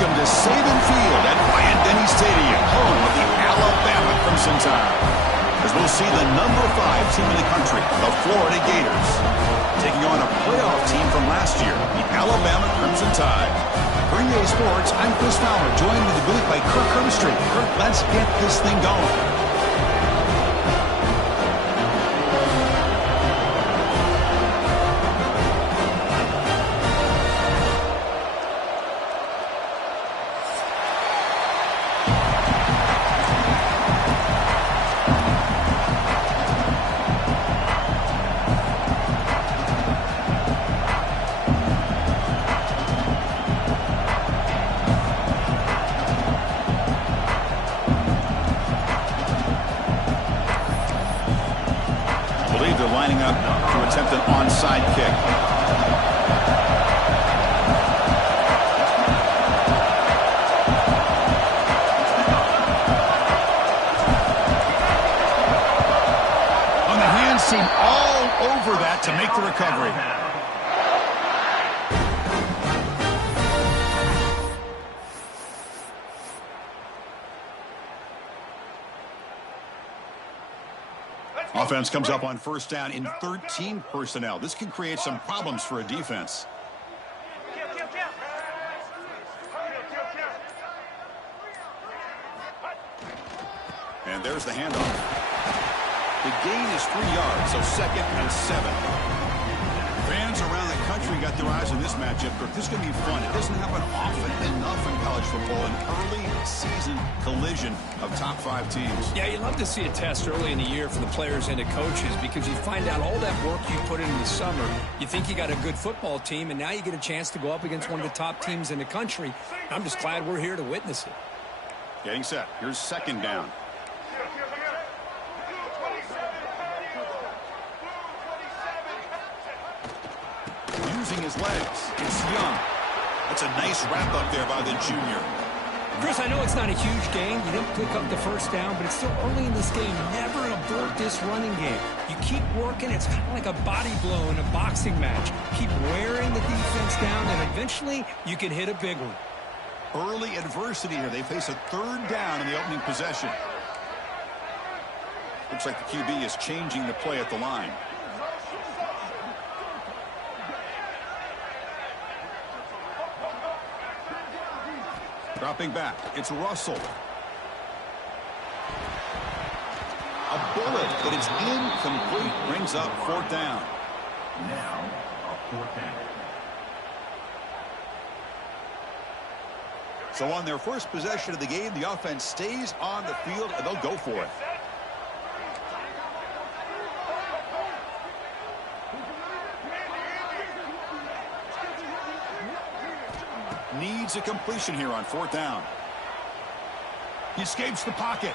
Welcome to Saban Field at Bryant-Denny Stadium, home of the Alabama Crimson Tide. As we'll see the number 5 team in the country, the Florida Gators, taking on a playoff team from last year, the Alabama Crimson Tide. For EA Sports, I'm Chris Fowler, joined in the booth by Kirk Herbstreit. Kirk, let's get this thing going. They're lining up to attempt an onside kick. On the hands team all over that to make the recovery. Offense comes up on first down in 13 personnel. This can create some problems for a defense. And there's the handoff. The gain is 3 yards, so 2nd and 7. Fans around the country got their eyes on this matchup. This is going to be fun. It doesn't happen often enough in college football, an early season collision of top 5 teams. Yeah, you love to see a test early in the year for the players and the coaches because you find out all that work you put in the summer. You think you got a good football team, and now you get a chance to go up against one of the top teams in the country. I'm just glad we're here to witness it. Getting set. Here's 2nd down. Using his legs. It's Young. That's a nice wrap up there by the junior. Chris, I know it's not a huge game. You didn't pick up the first down, but it's still early in this game. Never abort this running game. You keep working. It's kind of like a body blow in a boxing match. Keep wearing the defense down, and eventually you can hit a big one. Early adversity here. They face a 3rd down in the opening possession. Looks like the QB is changing the play at the line. Dropping back, it's Russell. A bullet, but it's incomplete. Brings up 4th down. Now, a 4th down. So on their first possession of the game, the offense stays on the field, and they'll go for it. Needs a completion here on 4th down. He escapes the pocket.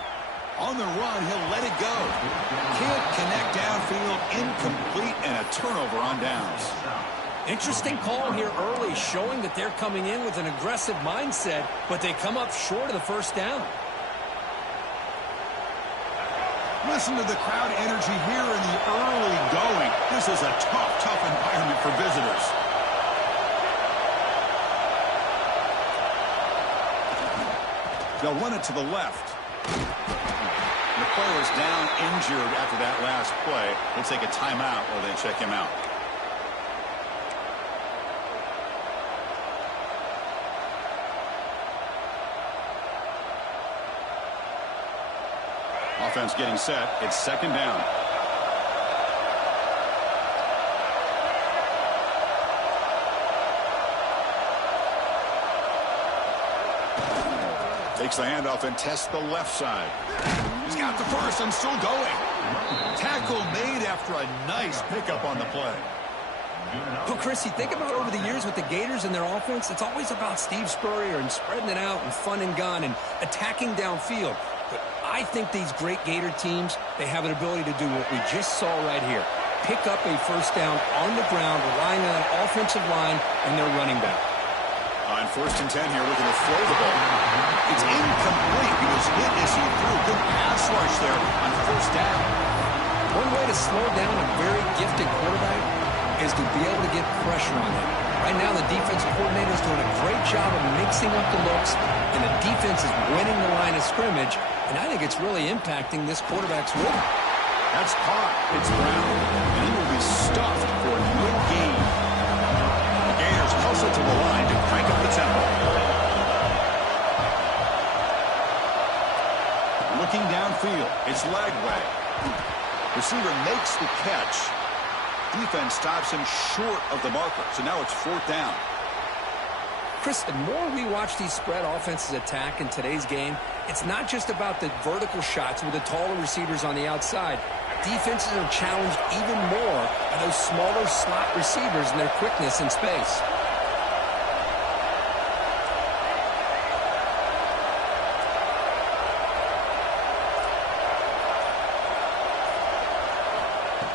On the run, he'll let it go. Can't connect downfield, incomplete, and a turnover on downs. Interesting call here early, showing that they're coming in with an aggressive mindset, but they come up short of the first down. Listen to the crowd energy here in the early going. This is a tough environment for visitors. They'll run it to the left. The player is down injured after that last play. They'll take a timeout while they check him out. Offense getting set. It's 2nd down. Takes the handoff and tests the left side. He's got the first and still going. Tackle made after a nice pickup on the play. Well, Chris, you think about over the years with the Gators and their offense, it's always about Steve Spurrier and spreading it out and fun and gun and attacking downfield. But I think these great Gator teams, they have an ability to do what we just saw right here. Pick up a first down on the ground, relying on an offensive line and their running back. On 1st and 10 here, looking to throw the ball. It's incomplete. He was hit as he threw. Good pass rush there on 1st down. One way to slow down a very gifted quarterback is to be able to get pressure on him. Right now, the defensive coordinator is doing a great job of mixing up the looks, and the defense is winning the line of scrimmage, and I think it's really impacting this quarterback's rhythm. That's caught. It's Brown, and he will be stuffed for no gain. The Gators hustle to the line to crank up the tempo. Looking downfield, it's Lagway. Receiver makes the catch. Defense stops him short of the marker, so now it's 4th down. Chris, the more we watch these spread offenses attack in today's game, it's not just about the vertical shots with the taller receivers on the outside. Defenses are challenged even more by those smaller slot receivers and their quickness in space.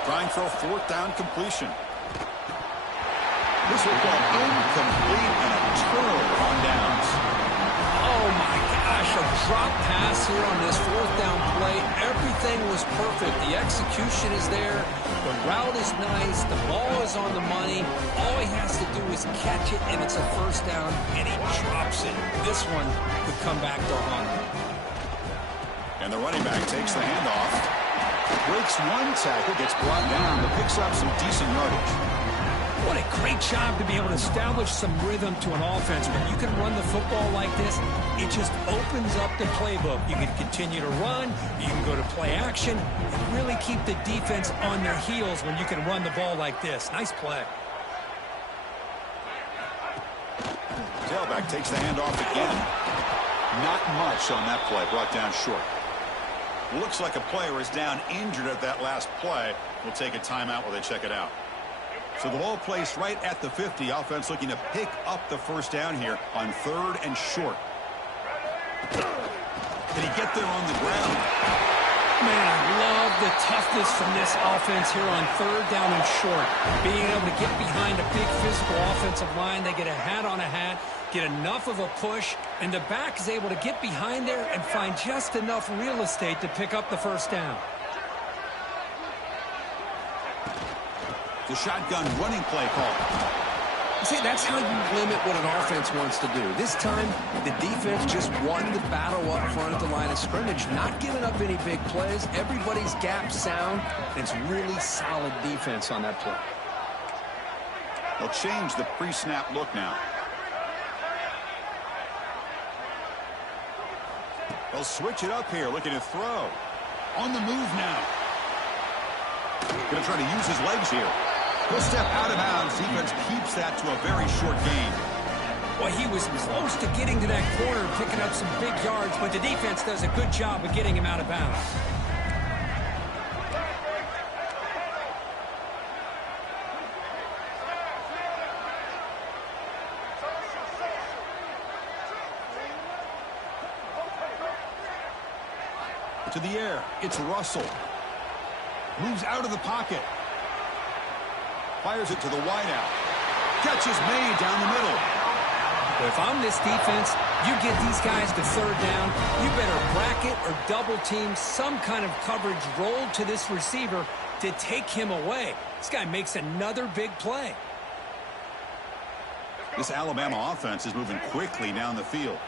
Trying for a 4th down completion. This will go incomplete and a turnover on downs. Oh my gosh, a drop pass here on this 4th down play. Everything was perfect. The execution is there. The route is nice. The ball is on the money. All he has to do is catch it, and it's a 1st down, and he drops it. This one could come back to haunt him. And the running back takes the handoff. Breaks one tackle, gets brought down, but picks up some decent yardage. What a great job to be able to establish some rhythm to an offense. When you can run the football like this, it just opens up the playbook. You can continue to run, you can go to play action, and really keep the defense on their heels when you can run the ball like this. Nice play. Tailback takes the handoff again. Not much on that play, brought down short. Looks like a player is down injured at that last play. We'll take a timeout while they check it out. So the ball placed right at the 50. Offense looking to pick up the 1st down here on 3rd and short. Did he get there on the ground? Man, I love the toughness from this offense here on 3rd down and short. Being able to get behind a big physical offensive line. They get a hat on a hat, get enough of a push, and the back is able to get behind there and find just enough real estate to pick up the 1st down. The shotgun running play call. See, that's how you limit what an offense wants to do. This time, the defense just won the battle up front at the line of scrimmage, not giving up any big plays. Everybody's gap sound. It's really solid defense on that play. They'll change the pre-snap look now. They'll switch it up here, looking to throw. On the move now. Going to try to use his legs here. He'll step out of bounds. Defense keeps that to a very short gain. Well, he was close to getting to that corner, picking up some big yards, but the defense does a good job of getting him out of bounds. To the air, it's Russell. Moves out of the pocket. Fires it to the wideout. Catch is made down the middle. Well, if I'm this defense, you get these guys to 3rd down, you better bracket or double team some kind of coverage roll to this receiver to take him away. This guy makes another big play. This Alabama offense is moving quickly down the field.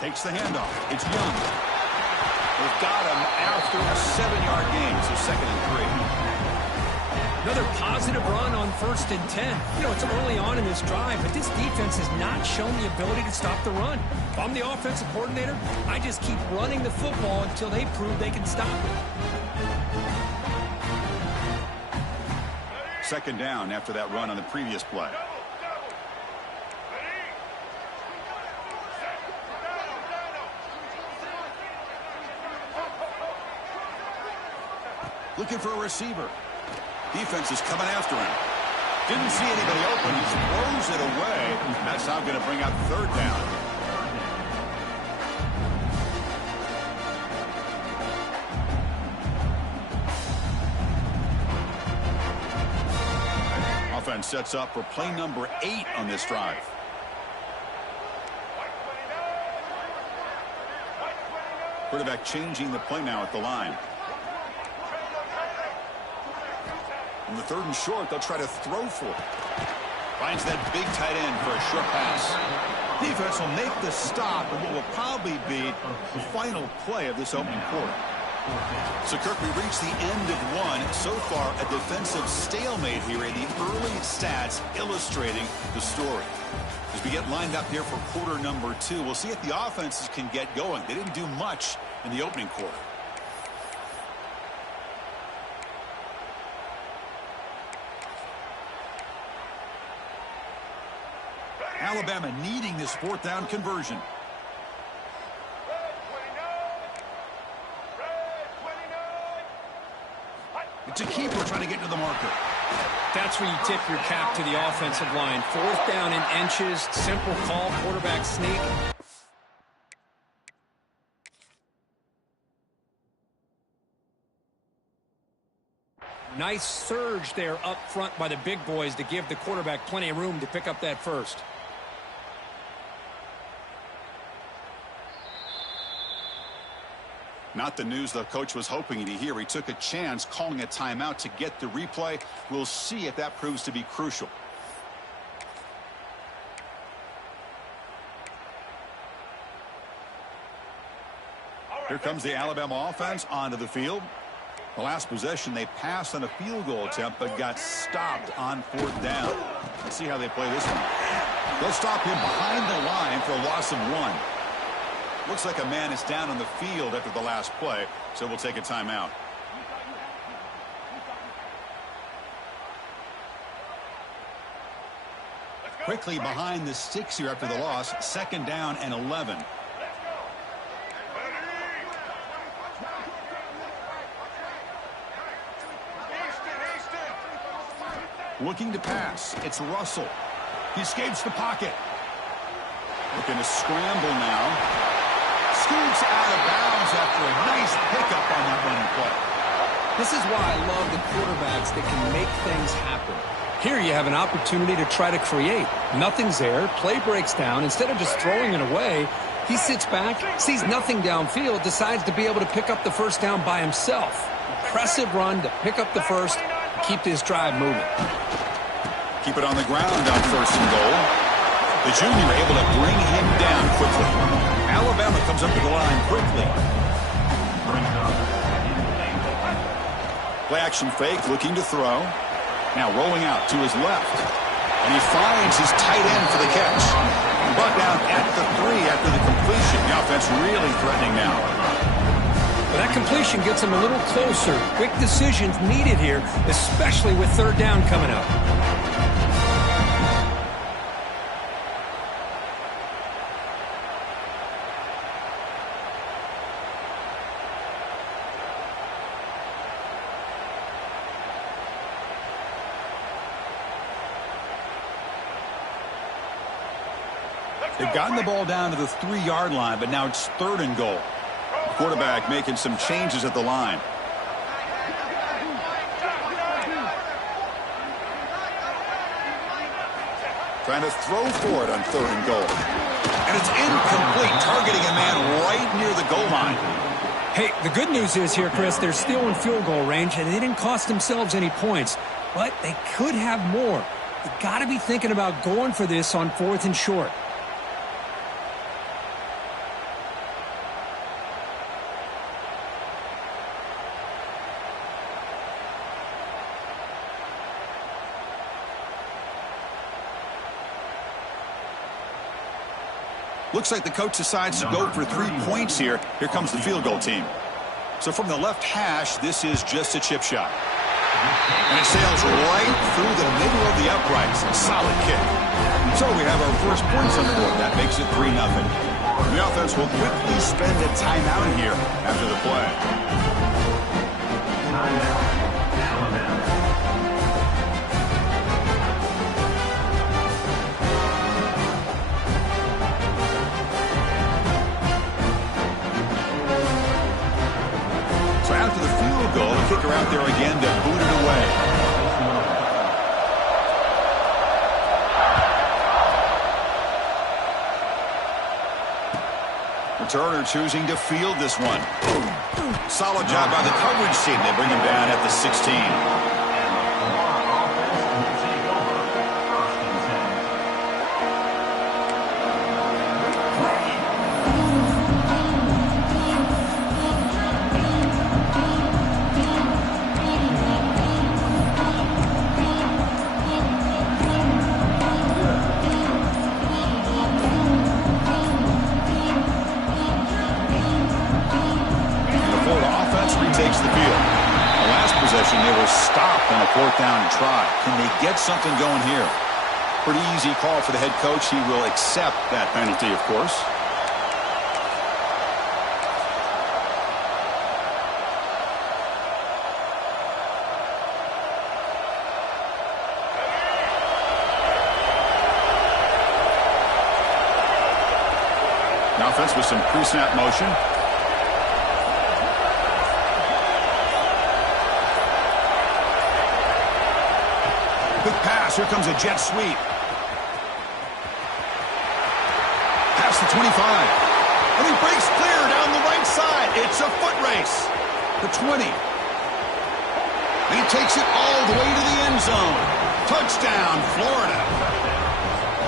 Takes the handoff. It's Young. They've got him after a 7-yard gain, so 2nd and 3. Another positive run on 1st and 10. You know, it's early on in this drive, but this defense has not shown the ability to stop the run. If I'm the offensive coordinator, I just keep running the football until they prove they can stop it. 2nd down after that run on the previous play. Looking for a receiver. Defense is coming after him. Didn't see anybody open. He throws it away. That's now going to bring up 3rd down. Offense sets up for play number 8 on this drive. Quarterback changing the play now at the line. On the 3rd and short, they'll try to throw for it. Finds that big tight end for a short pass. Defense will make the stop and what will probably be the final play of this opening quarter. So, Kirk, we reached the end of one. So far, a defensive stalemate here in the early stats illustrating the story. As we get lined up here for quarter number 2, we'll see if the offenses can get going. They didn't do much in the opening quarter. Alabama needing this 4th down conversion. It's a keeper trying to get to the marker. That's where you tip your cap to the offensive line. 4th down in inches, simple call, quarterback sneak. Nice surge there up front by the big boys to give the quarterback plenty of room to pick up that first. Not the news the coach was hoping to hear. He took a chance calling a timeout to get the replay. We'll see if that proves to be crucial. Here comes the Alabama offense onto the field. The last possession, they passed on a field goal attempt, but got stopped on 4th down. Let's see how they play this one. They'll stop him behind the line for a loss of 1. Looks like a man is down on the field after the last play, so we'll take a timeout. Quickly behind the sticks here after the loss, 2nd down and 11. Looking to pass. It's Russell. He escapes the pocket. Looking to scramble now. Scoops out of bounds after a nice pickup on that running play. This is why I love the quarterbacks that can make things happen. Here you have an opportunity to try to create. Nothing's there. Play breaks down. Instead of just throwing it away, he sits back, sees nothing downfield, decides to be able to pick up the 1st down by himself. Impressive run to pick up the first, keep this drive moving. Keep it on the ground on 1st and goal. The junior able to bring him down quickly. Alabama comes up to the line quickly. Play action fake, looking to throw. Now rolling out to his left. And he finds his tight end for the catch. But down at the 3 after the completion. The offense really threatening now. But that completion gets him a little closer. Quick decisions needed here, especially with 3rd down coming up. They've gotten the ball down to the 3-yard line, but now it's 3rd and goal. The quarterback making some changes at the line. Trying to throw for it on 3rd and goal. And it's incomplete, targeting a man right near the goal line. Hey, the good news is here, Chris, they're still in field goal range, and they didn't cost themselves any points. But they could have more. You got to be thinking about going for this on 4th and short. Looks like the coach decides to go for 3 points here. Here comes the field goal team. So from the left hash, this is just a chip shot. And it sails right through the middle of the uprights. Solid kick. So we have our first points on the board. That makes it 3-0. The offense will quickly spend a timeout here after the play. So after the field goal, the kicker out there again to boot it away. Turner choosing to field this one. Solid job by the coverage team. They bring him down at the 16. Takes the field. The last possession, they were stopped on a 4th down try. Can they get something going here? Pretty easy call for the head coach. He will accept that penalty, of course. Now offense with some pre-snap motion. Quick pass. Here comes a jet sweep. Past the 25. And he breaks clear down the right side. It's a foot race. The 20. And he takes it all the way to the end zone. Touchdown, Florida.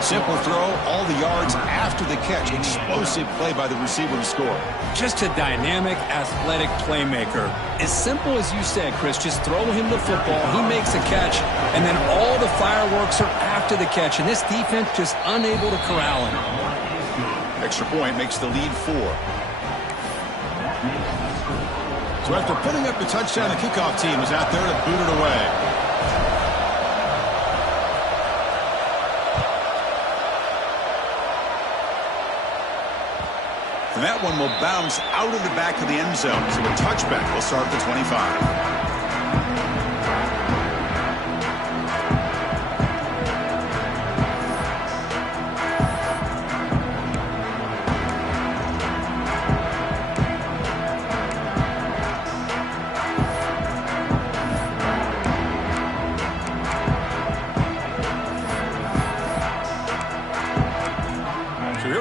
Simple throw, all the yards after the catch. Explosive play by the receiver to score. Just a dynamic, athletic playmaker. As simple as you said, Chris, just throw him the football, he makes a catch, and then all the fireworks are after the catch, and this defense just unable to corral him. Extra point makes the lead 4. So after putting up the touchdown, the kickoff team is out there to boot it away. And that one will bounce out of the back of the end zone. So a touchback will start at the 25.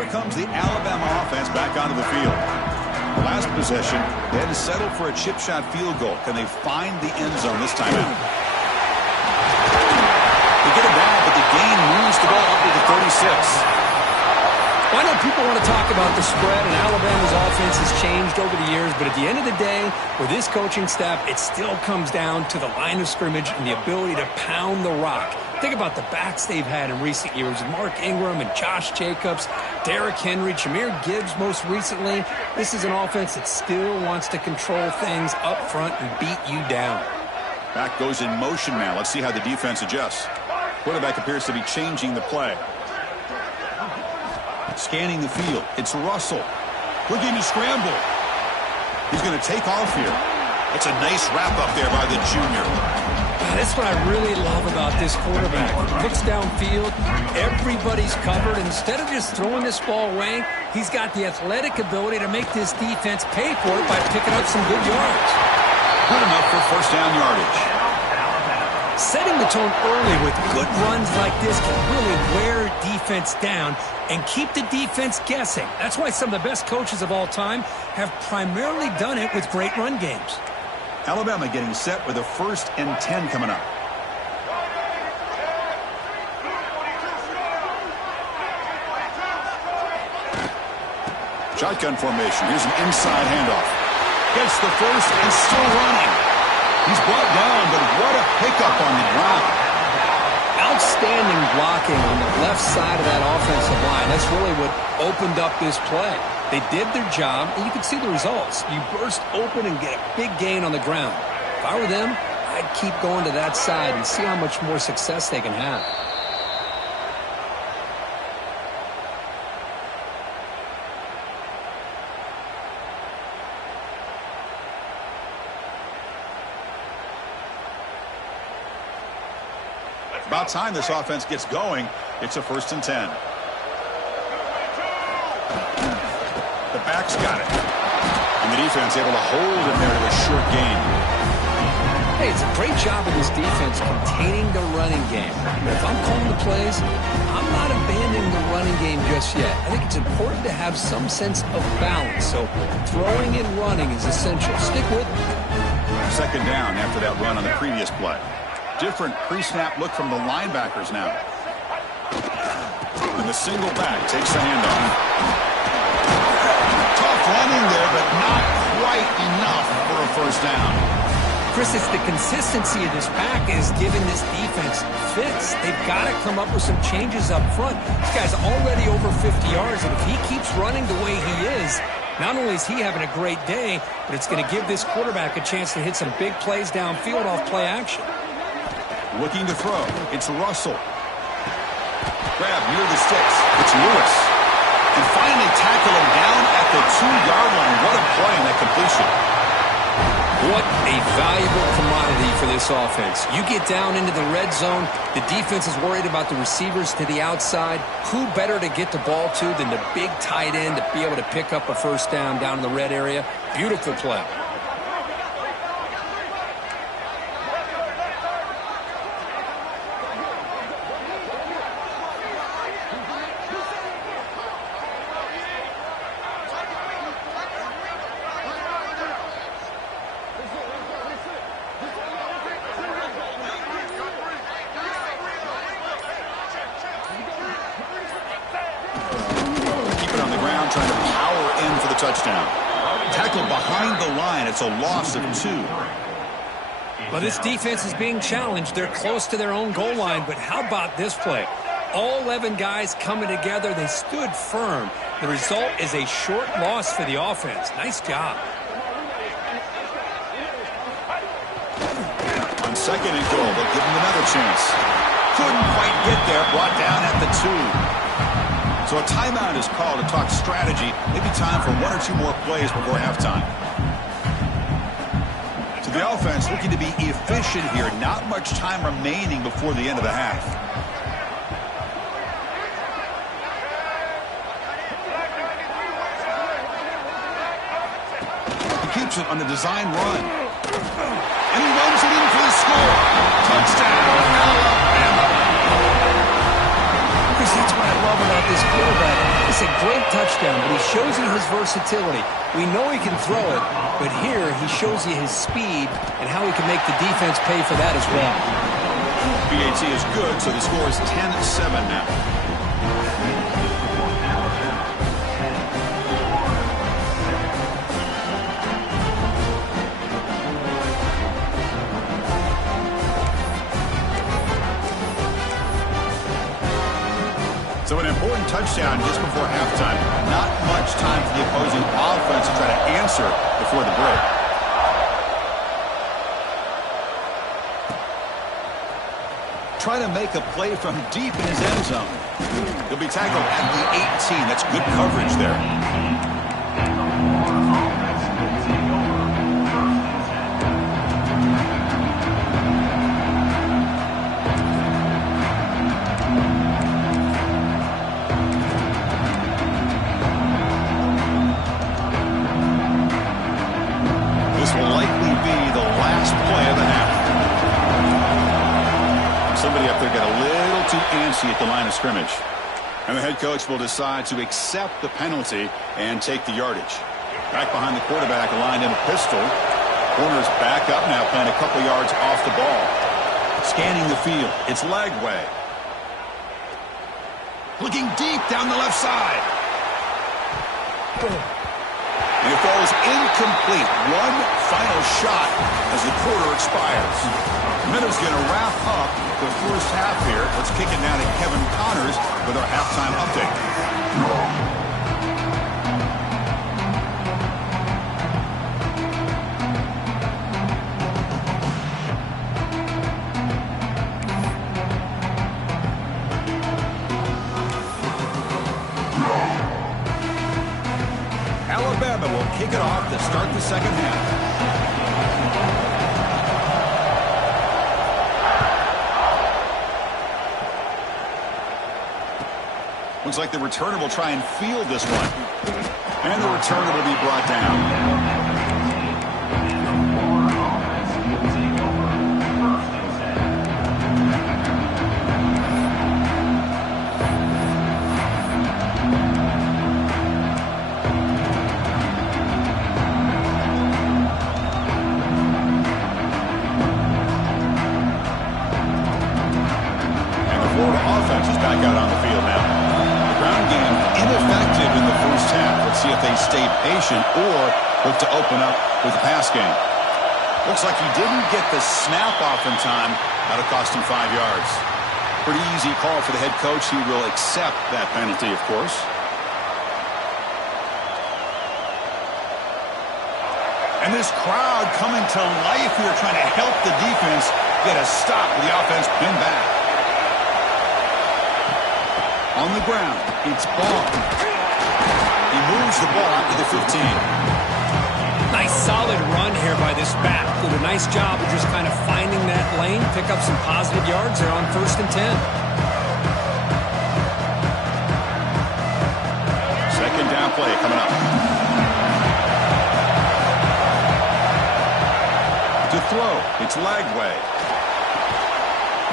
Comes the Alabama offense back onto the field. The last possession, they had to settle for a chip shot field goal. Can they find the end zone this time out? They get it back, but the gain moves the ball up to the 36. Well, I know people want to talk about the spread, and Alabama's offense has changed over the years, but at the end of the day, with this coaching staff, it still comes down to the line of scrimmage and the ability to pound the rock. Think about the backs they've had in recent years. Mark Ingram and Josh Jacobs, Derrick Henry, Jahmyr Gibbs most recently. This is an offense that still wants to control things up front and beat you down. Back goes in motion now. Let's see how the defense adjusts. Quarterback appears to be changing the play. Scanning the field. It's Russell. Looking to scramble. He's going to take off here. That's a nice wrap up there by the junior. That's what I really love about this quarterback. Looks downfield, everybody's covered. Instead of just throwing this ball away, he's got the athletic ability to make this defense pay for it by picking up some good yards. Good enough for first down yardage. Setting the tone early with good runs like this can really wear defense down and keep the defense guessing. That's why some of the best coaches of all time have primarily done it with great run games. Alabama getting set with a 1st and 10 coming up. Shotgun formation. Here's an inside handoff. Gets the first and still running. He's brought down, but what a pickup on the ground. Outstanding blocking on the left side of that offensive line. That's really what opened up this play. They did their job, and you can see the results. You burst open and get a big gain on the ground. If I were them, I'd keep going to that side and see how much more success they can have. About time this offense gets going. It's a 1st and 10. The back's got it. And the defense able to hold him there to a short gain. Hey, it's a great job of this defense containing the running game. But if I'm calling the plays, I'm not abandoning the running game just yet. I think it's important to have some sense of balance. So throwing and running is essential. Stick with me. Second down after that run on the previous play. Different pre-snap look from the linebackers now. And the single back takes the handoff. Tough running there, but not quite enough for a first down. Chris, it's the consistency of this back is giving this defense fits. They've got to come up with some changes up front. This guy's already over 50 yards, and if he keeps running the way he is, not only is he having a great day, but it's going to give this quarterback a chance to hit some big plays downfield off play action. Looking to throw. It's Russell. Grab near the sticks. It's Lewis. And finally tackle him down at the 2-yard line. What a play in that completion. What a valuable commodity for this offense. You get down into the red zone, the defense is worried about the receivers to the outside. Who better to get the ball to than the big tight end to be able to pick up a first down in the red area? Beautiful play. Touchdown. Tackled behind the line. It's a loss of 2. Well, this defense is being challenged. They're close to their own goal line, but how about this play? All 11 guys coming together. They stood firm. The result is a short loss for the offense. Nice job. On second and goal, they'll give him another chance. Couldn't quite get there. Brought down at the 2. So a timeout is called to talk strategy. Maybe time for 1 or 2 more plays before halftime. So the offense looking to be efficient here. Not much time remaining before the end of the half. He keeps it on the design run. And he runs it in for the score. Touchdown, Alabama. That's what I love about this quarterback. It's a great touchdown, but he shows you his versatility. We know he can throw it, but here he shows you his speed and how he can make the defense pay for that as well. BAT is good, so the score is 10-7 now. So an important touchdown just before halftime. Not much time for the opposing offense to try to answer before the break. Trying to make a play from deep in his end zone. He'll be tackled at the 18. That's good coverage there. At the line of scrimmage. And the head coach will decide to accept the penalty and take the yardage. Back behind the quarterback, aligned in a pistol. Corner's back up now, playing a couple yards off the ball. Scanning the field. It's leg way. Looking deep down the left side. And it falls incomplete. One final shot as the quarter expires. Minnows going to wrap up the first half here. Let's kick it now to Kevin Connors with our halftime update. Alabama will kick it off to start the second half. Looks like the returner will try and field this one. And the returner will be brought down. first half. Let's see if they stay patient or look to open up with the pass game. Looks like he didn't get the snap off in time. That'll cost him 5 yards. Pretty easy call for the head coach. He will accept that penalty, of course. And this crowd coming to life here, trying to help the defense get a stop with the offense pinned back. On the ground, it's Ball. He moves the ball out to the 15. Nice solid run here by this back. Did a nice job of just kind of finding that lane, pick up some positive yards there on 1st and 10. Second down play coming up. To throw, it's Lagway.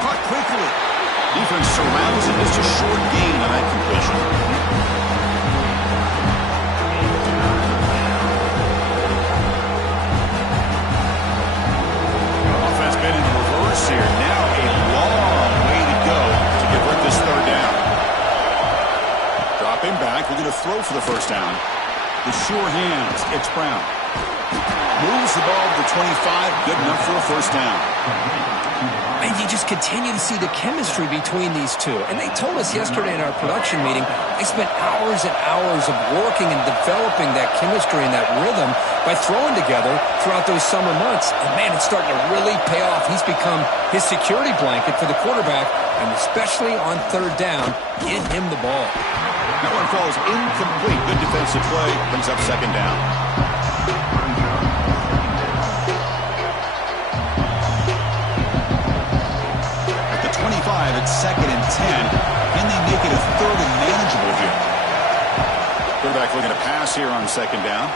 Caught quickly. Defense surrounds him. Just a short gain on that completion. Offense been in reverse here. Now a long way to go to convert this 3rd down. Dropping back. We're going to throw for the 1st down. The sure hands. It's Brown. Moves the ball to the 25. Good enough for a 1st down. And you just continue to see the chemistry between these two. And they told us yesterday in our production meeting, they spent hours and hours of working and developing that chemistry and that rhythm by throwing together throughout those summer months. And, man, it's starting to really pay off. He's become his security blanket for the quarterback, and especially on 3rd down, get him the ball. That one falls incomplete. Good defensive play. Brings up 2nd down. It's 2nd and 10. Can they make it a 3rd and manageable here? Quarterback looking to pass here on 2nd down.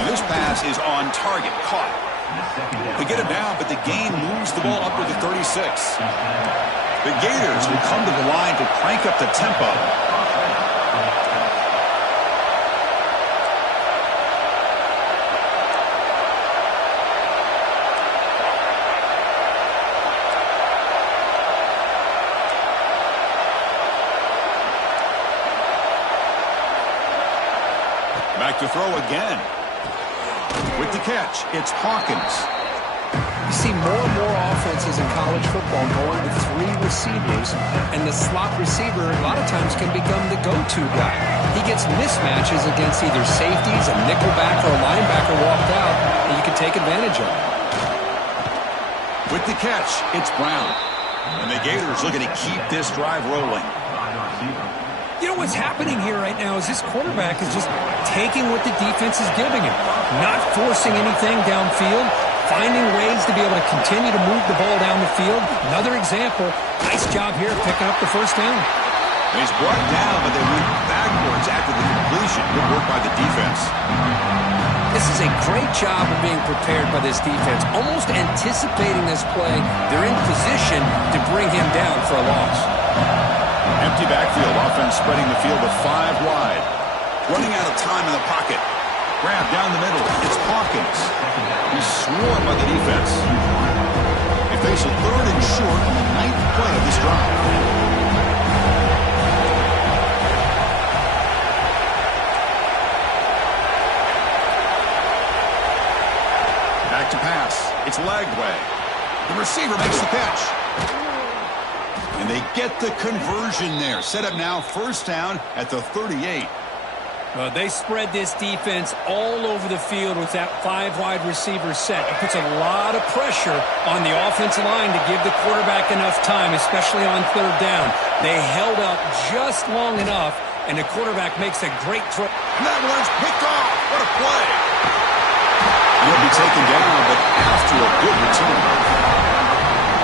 And this pass is on target. Caught. They get it down, but the gain moves the ball up to the 36. The Gators will come to the line to crank up the tempo. Back to throw again. With the catch, it's Hawkins. You see more and more offenses in college football going with 3 receivers, and the slot receiver a lot of times can become the go-to guy. He gets mismatches against either safeties, a nickelback, or a linebacker walked out, and you can take advantage of it. With the catch, it's Brown. And the Gators looking to keep this drive rolling. You know what's happening here right now is this quarterback is just taking what the defense is giving him, not forcing anything downfield, finding ways to be able to continue to move the ball down the field. Another example, nice job here picking up the 1st down. And he's brought down, but they went backwards after the completion. Good work by the defense. This is a great job of being prepared by this defense, almost anticipating this play. They're in position to bring him down for a loss. Empty backfield. Offense spreading the field with 5 wide. Running out of time in the pocket. Grab down the middle. It's Hawkins. He's swarmed by the defense. They face a 3rd and short on the 9th play of this drive. Back to pass. It's Lagway. The receiver makes the catch. And they get the conversion there. Set up now 1st down at the 38. Well, they spread this defense all over the field with that 5 wide receiver set. It puts a lot of pressure on the offensive line to give the quarterback enough time, especially on 3rd down. They held up just long enough, and the quarterback makes a great throw. And that one's picked off. What a play. He'll be taken down, but after a good return.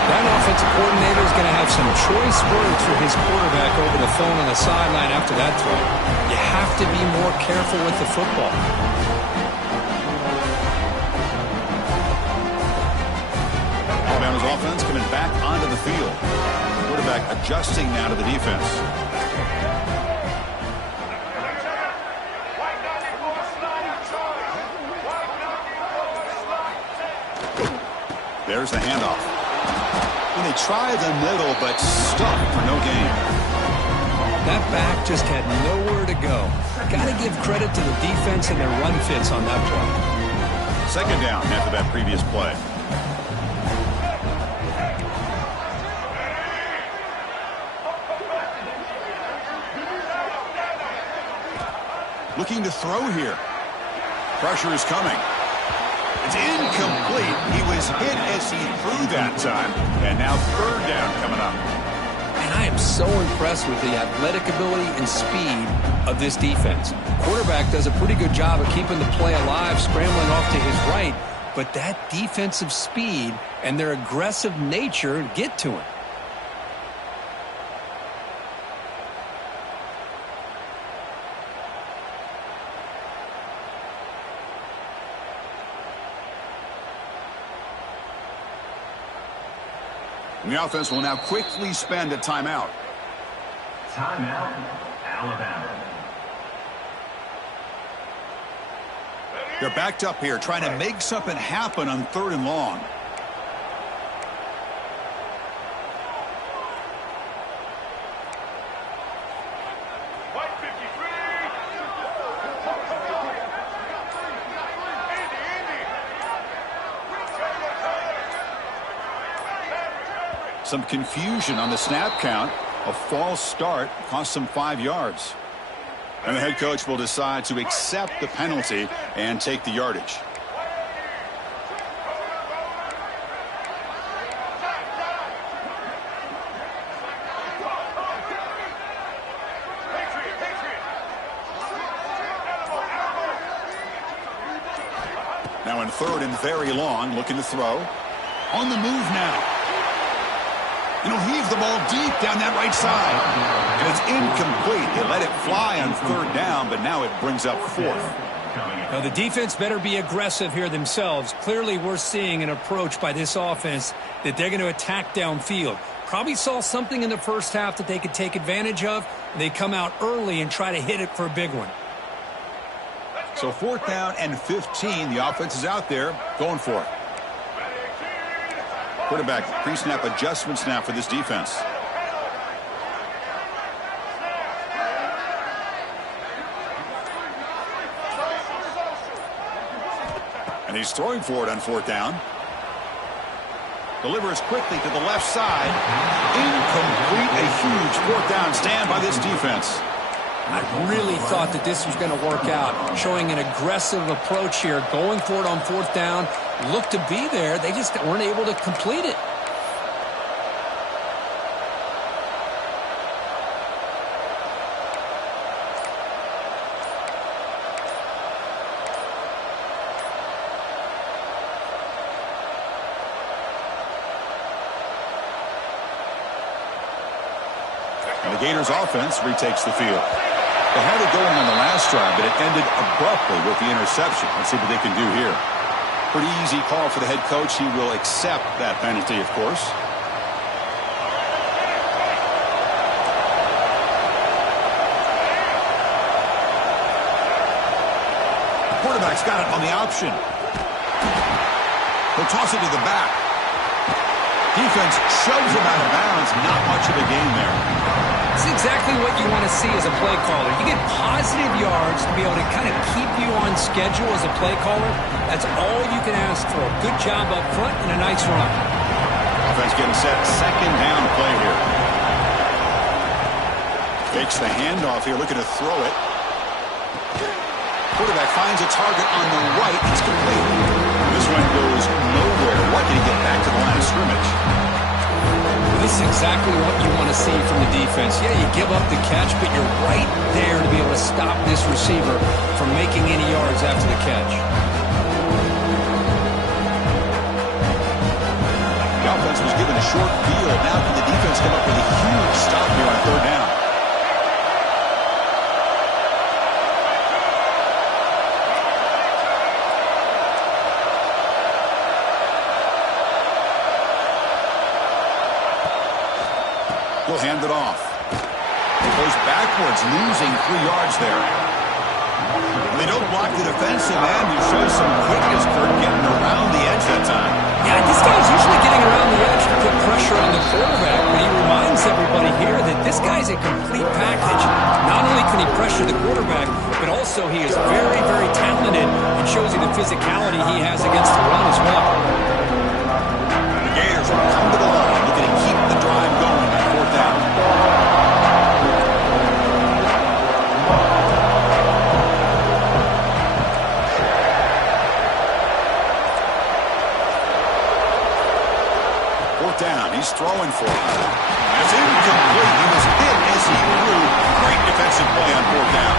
That offensive coordinator is going to have some choice words for his quarterback over the phone on the sideline after that throw. You have to be more careful with the football. Alabama's offense coming back onto the field. Quarterback adjusting now to the defense. There's the handoff. And they try the middle, but stuck for no gain. That back just had nowhere to go. Got to give credit to the defense and their run fits on that play. Second down after that previous play. Looking to throw here. Pressure is coming. It's incomplete. He was hit as he threw that time. And now third down coming up. And I am so impressed with the athletic ability and speed of this defense. Quarterback does a pretty good job of keeping the play alive, scrambling off to his right. But that defensive speed and their aggressive nature get to him. The offense will now quickly spend a timeout. Timeout, Alabama. They're backed up here, trying to make something happen on 3rd and long. Some confusion on the snap count. A false start cost them 5 yards. And the head coach will decide to accept the penalty and take the yardage. Now in 3rd and very long, looking to throw. On the move now. And he'll heave the ball deep down that right side. And it's incomplete. They let it fly on 3rd down, but now it brings up 4th. Now the defense better be aggressive here themselves. Clearly we're seeing an approach by this offense that they're going to attack downfield. Probably saw something in the first half that they could take advantage of. They come out early and try to hit it for a big one. So 4th down and 15. The offense is out there going for it. Quarterback pre-snap adjustments now for this defense. And he's throwing for it on 4th down. Delivers quickly to the left side. Incomplete. A huge 4th down stand by this defense. I really thought that this was going to work out, showing an aggressive approach here, going for it on 4th down. Looked to be there. They just weren't able to complete it. And the Gators offense retakes the field. They had it going on the last drive, but it ended abruptly with the interception. Let's see what they can do here. Pretty easy call for the head coach. He will accept that penalty, of course. The quarterback's got it on the option. He'll toss it to the back. Defense shoves him out of bounds. Not much of a gain there. It's exactly what you want to see as a play caller. You get positive yards to be able to kind of keep you on schedule as a play caller. That's all you can ask for. Good job up front and a nice run. Offense getting set. 2nd down play here. Fakes the handoff here, looking to throw it. Quarterback finds a target on the right. It's complete. This one goes nowhere. Lucky to get back to the line of scrimmage. This is exactly what you want to see from the defense. Yeah, you give up the catch, but you're right there to be able to stop this receiver from making any yards after the catch. The offense was given a short field. Now can the defense come up with a huge stop here on 3rd down? He'll hand it off. It goes backwards, losing 3 yards there. They don't block the defensive end, who shows some quickness for getting around the edge that time. Yeah, this guy's usually getting around the edge to put pressure on the quarterback, but he reminds everybody here that this guy's a complete package. Not only can he pressure the quarterback, but also he is very, very talented and shows you the physicality he has against the run as well. The Gators will come to the line, looking to keep the drive going on 4th down. Down. He's throwing for it. That's incomplete. He was hit as he threw. Great defensive play on 4th down.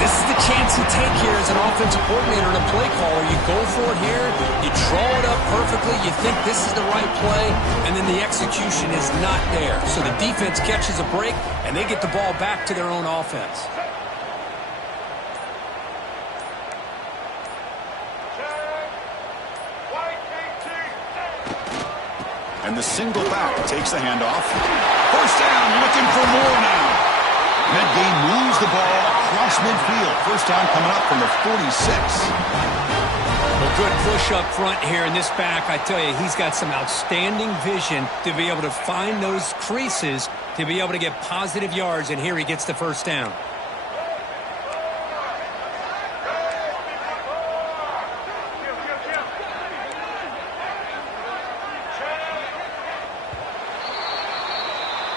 This is the chance you take here as an offensive coordinator and a play caller. You go for it here. You draw it up perfectly. You think this is the right play, and then the execution is not there. So the defense catches a break, and they get the ball back to their own offense. And the single back takes the handoff. 1st down, looking for more now. That game moves the ball across midfield. 1st down coming up from the 46. Well, good push up front here in this back. I tell you, he's got some outstanding vision to be able to find those creases, to be able to get positive yards, and here he gets the 1st down.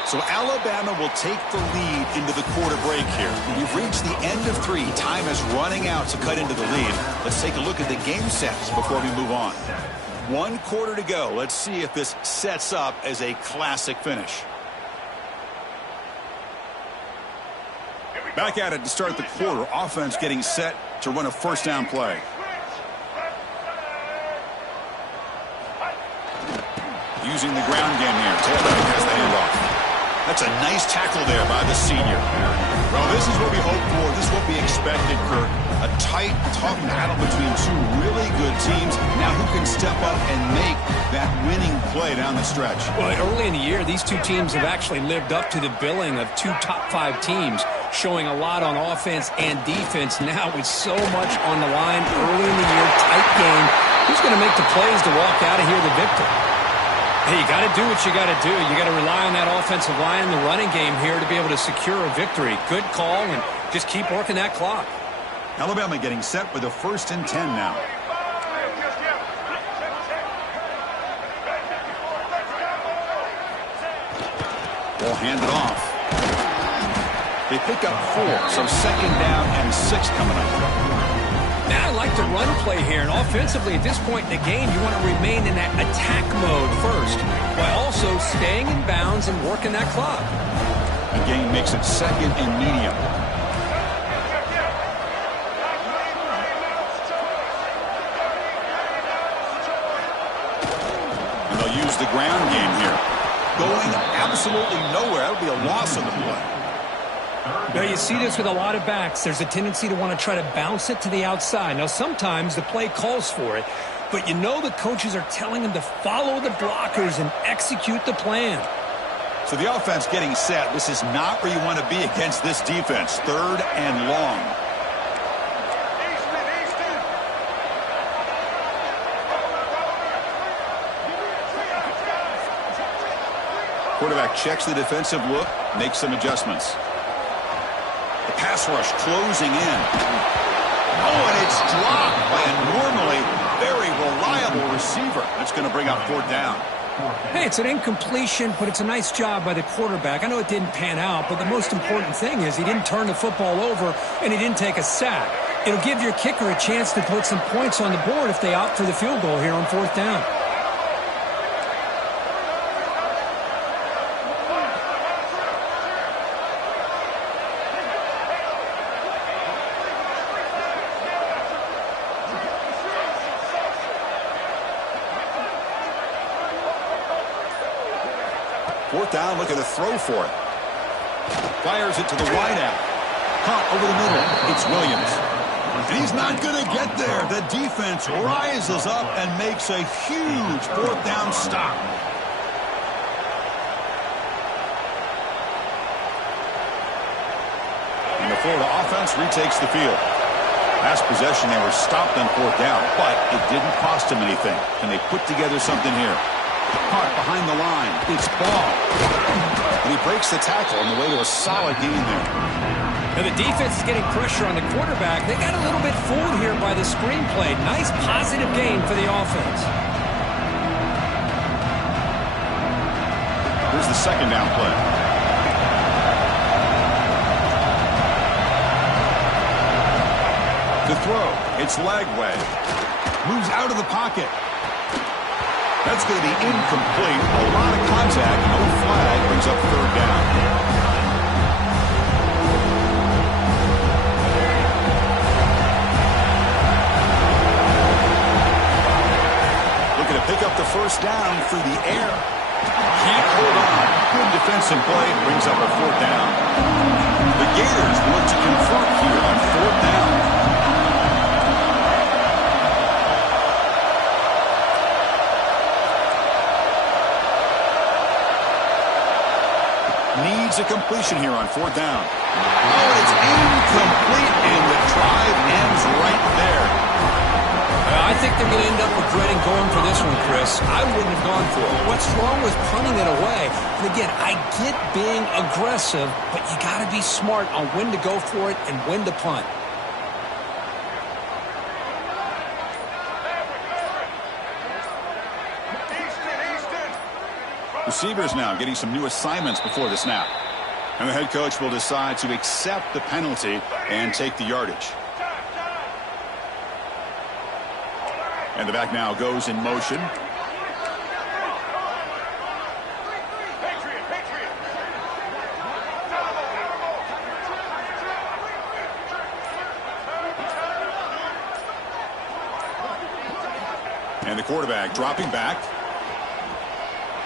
So Alabama will take the lead into the quarter break here. We've reached the end of 3. Time is running out to cut into the lead. Let's take a look at the game sets before we move on. 1 quarter to go. Let's see if this sets up as a classic finish. Back at it to start the quarter. Offense getting set to run a 1st down play. Using the ground game here. Taylor has the handoff. That's a nice tackle there by the senior. Well, this is what we hoped for. This is what we expected, Kurt. A tight, tough battle between 2 really good teams. Now who can step up and make that winning play down the stretch? Well, early in the year, these 2 teams have actually lived up to the billing of 2 top 5 teams, showing a lot on offense and defense. Now with so much on the line early in the year, tight game. Who's going to make the plays to walk out of here the victor? Hey, you got to do what you got to do. You got to rely on that offensive line, the running game here to be able to secure a victory. Good call, and just keep working that clock. Alabama getting set with a 1st and 10 now. Ball handed off. They pick up 4, so 2nd down and 6 coming up. Now I like the run play here, and offensively at this point in the game, you want to remain in that attack mode first, while also staying in bounds and working that clock. The game makes it 2nd and medium. And they'll use the ground game here. Going absolutely nowhere. That'll be a loss on the play. Now, you see this with a lot of backs. There's a tendency to want to try to bounce it to the outside. Now, sometimes the play calls for it, but you know the coaches are telling them to follow the blockers and execute the plan. So the offense getting set. This is not where you want to be against this defense. 3rd and long. Quarterback checks the defensive look, makes some adjustments. The pass rush closing in. Oh, and it's dropped by a normally very reliable receiver. That's going to bring up 4th down. Hey, it's an incompletion, but it's a nice job by the quarterback. I know it didn't pan out, but the most important thing is he didn't turn the football over and he didn't take a sack. It'll give your kicker a chance to put some points on the board if they opt for the field goal here on 4th down. Fourth down, looking to throw for it. Fires it to the wide out. Caught over the middle. It's Williams. And he's not going to get there. The defense rises up and makes a huge 4th down stop. And the Florida offense retakes the field. Last possession, they were stopped on 4th down, but it didn't cost them anything. Can they put together something here? Caught behind the line. It's ball. And he breaks the tackle on the way to a solid gain there. Now the defense is getting pressure on the quarterback. They got a little bit fooled here by the screenplay. Nice positive gain for the offense. Here's the 2nd down play. To throw, it's Lagway. Moves out of the pocket. That's going to be incomplete. A lot of contact. No flag. Brings up 3rd down. Looking to pick up the 1st down through the air. Can't hold on. Good defensive play. Brings up a 4th down. The Gators want to convert here on 4th down. Needs a completion here on 4th down. Oh, it's incomplete, and the drive ends right there. I think they're going to end up regretting going for this one, Chris. I wouldn't have gone for it. What's wrong with punting it away? And again, I get being aggressive, but you got to be smart on when to go for it and when to punt. Receivers now getting some new assignments before the snap. And the head coach will decide to accept the penalty and take the yardage. And the back now goes in motion. And the quarterback dropping back.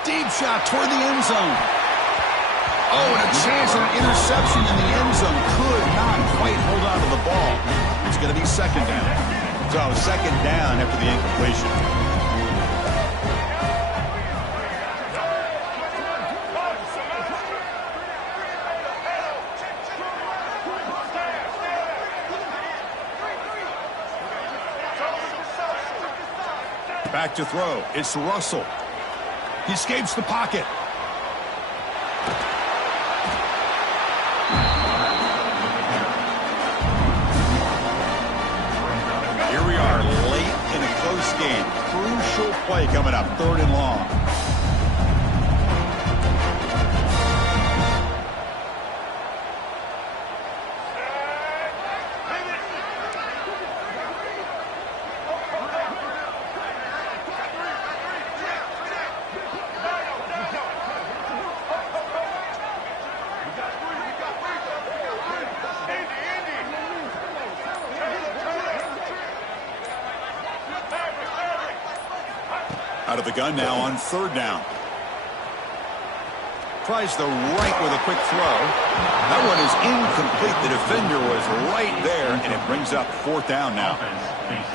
Deep shot toward the end zone. Oh, and a chance at an interception in the end zone. Could not quite hold on to the ball. It's going to be 2nd down. So 2nd down after the incompletion. Back to throw. It's Russell. He escapes the pocket. Here we are late in a close game. Crucial play coming up. 3rd and long. Out of the gun now on 3rd down. Tries the right with a quick throw. That one is incomplete. The defender was right there, and it brings up 4th down now.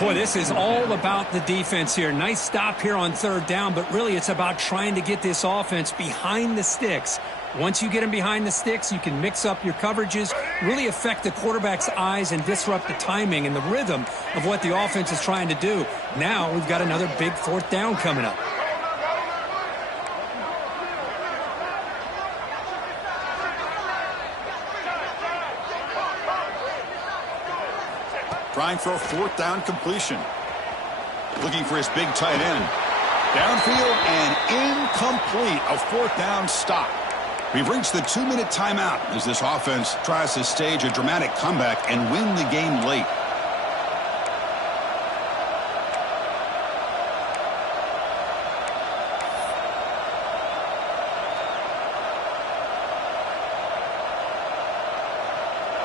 Boy, this is all about the defense here. Nice stop here on 3rd down, but really it's about trying to get this offense behind the sticks. Once you get them behind the sticks, you can mix up your coverages, really affect the quarterback's eyes and disrupt the timing and the rhythm of what the offense is trying to do. Now we've got another big 4th down coming up. Trying for a 4th down completion. Looking for his big tight end. Downfield and incomplete. A 4th down stop. We've reached the 2-minute timeout as this offense tries to stage a dramatic comeback and win the game late.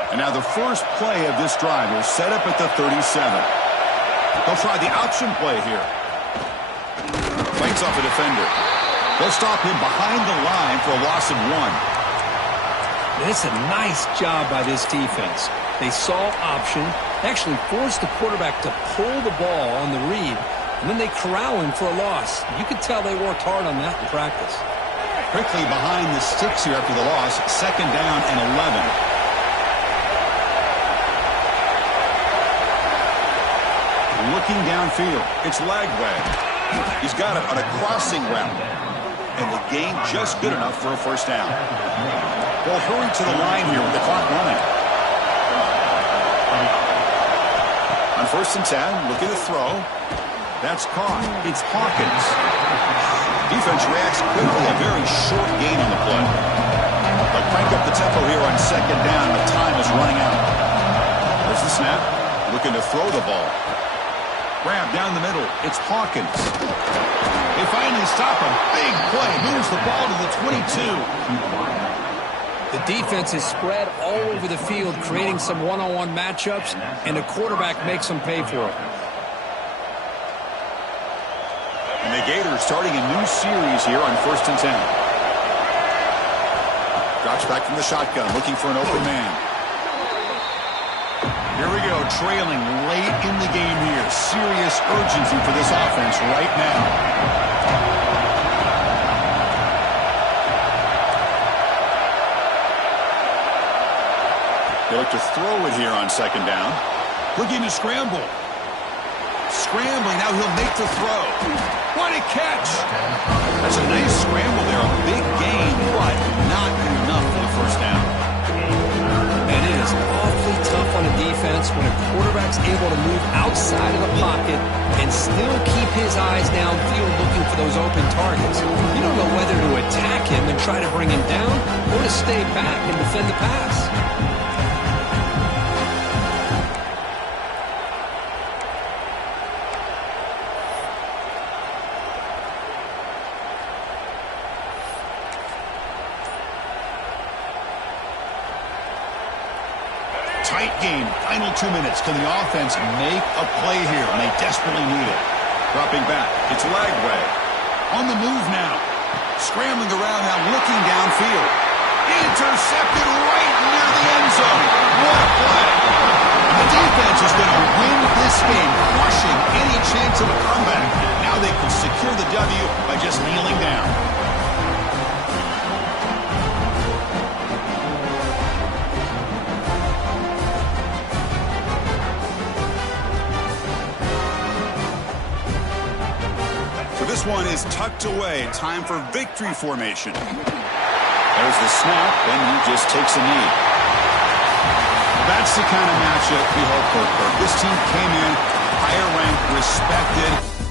And now the first play of this drive will set up at the 37. They'll try the option play here. Fights off a defender. They'll stop him behind the line for a loss of 1. It's a nice job by this defense. They saw option, actually forced the quarterback to pull the ball on the read, and then they corral him for a loss. You could tell they worked hard on that in practice. Quickly behind the sticks here after the loss. 2nd down and 11. looking downfield. It's Lagway. He's got it on a crossing route. And the gain just good enough for a first down. They'll hurry to the line here with the clock running. On 1st and 10, looking to throw. That's caught. It's Hawkins. Defense reacts quickly. A very short gain on the play. They'll crank up the tempo here on 2nd down. The time is running out. There's the snap. Looking to throw the ball. Grab down the middle. It's Hawkins. They finally stop him. Big play. Moves the ball to the 22. The defense is spread all over the field, creating some one-on-one matchups, and the quarterback makes them pay for it. And the Gators starting a new series here on 1st and 10. Drops back from the shotgun, looking for an open man. Here we go, trailing late in the game here. Serious urgency for this offense right now. They look to throw it here on 2nd down. Looking to scramble. Scrambling, now he'll make the throw. What a catch! That's a nice scramble there, a big gain, but not enough for the first down. And it is awfully tough on a defense when a quarterback's able to move outside of the pocket and still keep his eyes downfield looking for those open targets. You don't know whether to attack him and try to bring him down or to stay back and defend the pass. Tight game. Final 2 minutes. Can the offense make a play here? And they desperately need it. Dropping back. It's Lagway. On the move now. Scrambling around now, looking downfield. Intercepted right near the end zone. What a play. And the defense is going to win this game, crushing any chance of a comeback. Now they can secure the W by just kneeling down. This one is tucked away. Time for victory formation. There's the snap, and he just takes a knee. That's the kind of matchup we hope for. This team came in higher ranked, respected.